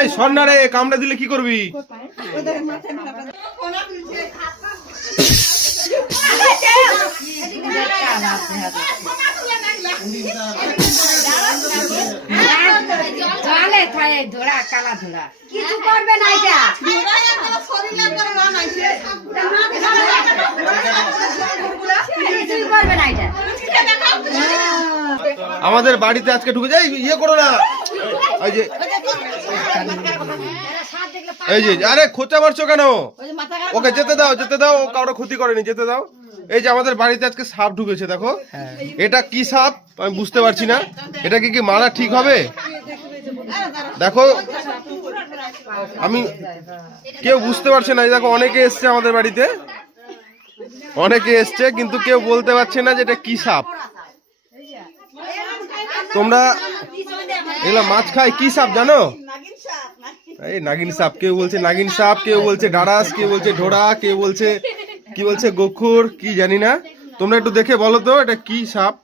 এই সন্না রে, কামড়ে দিলে কি করবি? কিছু করবে না এটা। কিছুই করবে না এটা। আমাদের বাড়িতে আজকে ঢুকে যাই, ইয়ে করো না। এই যে আরে খোঁচা মারছো কেন? ওকে যেতে দাও, যেতে দাও, ও কারো ক্ষতি করেনি, যেতে দাও। এই যে আমাদের বাড়িতে আজকে সাপ ঢুকেছে, দেখো। এটা কি সাপ আমি বুঝতে পারছি না। এটা কি মারা ঠিক হবে? দেখো, আমি কেউ বুঝতে পারছে না। দেখো অনেকে এসছে আমাদের বাড়িতে, অনেকে এসছে, কিন্তু কেউ বলতে পারছে না যে এটা কি সাপ। তোমরা এগুলো মাছ খায়, কি সাপ জানো? এই নাগিন সাপ। কেউ বলছে নাগিন সাপ, কেউ বলছে ডারাস, কেউ বলছে ঢোড়া, কেউ বলছে কি বলছে গোখুর, কি জানি না। তোমরা একটু দেখে বলো তো এটা কি সাপ।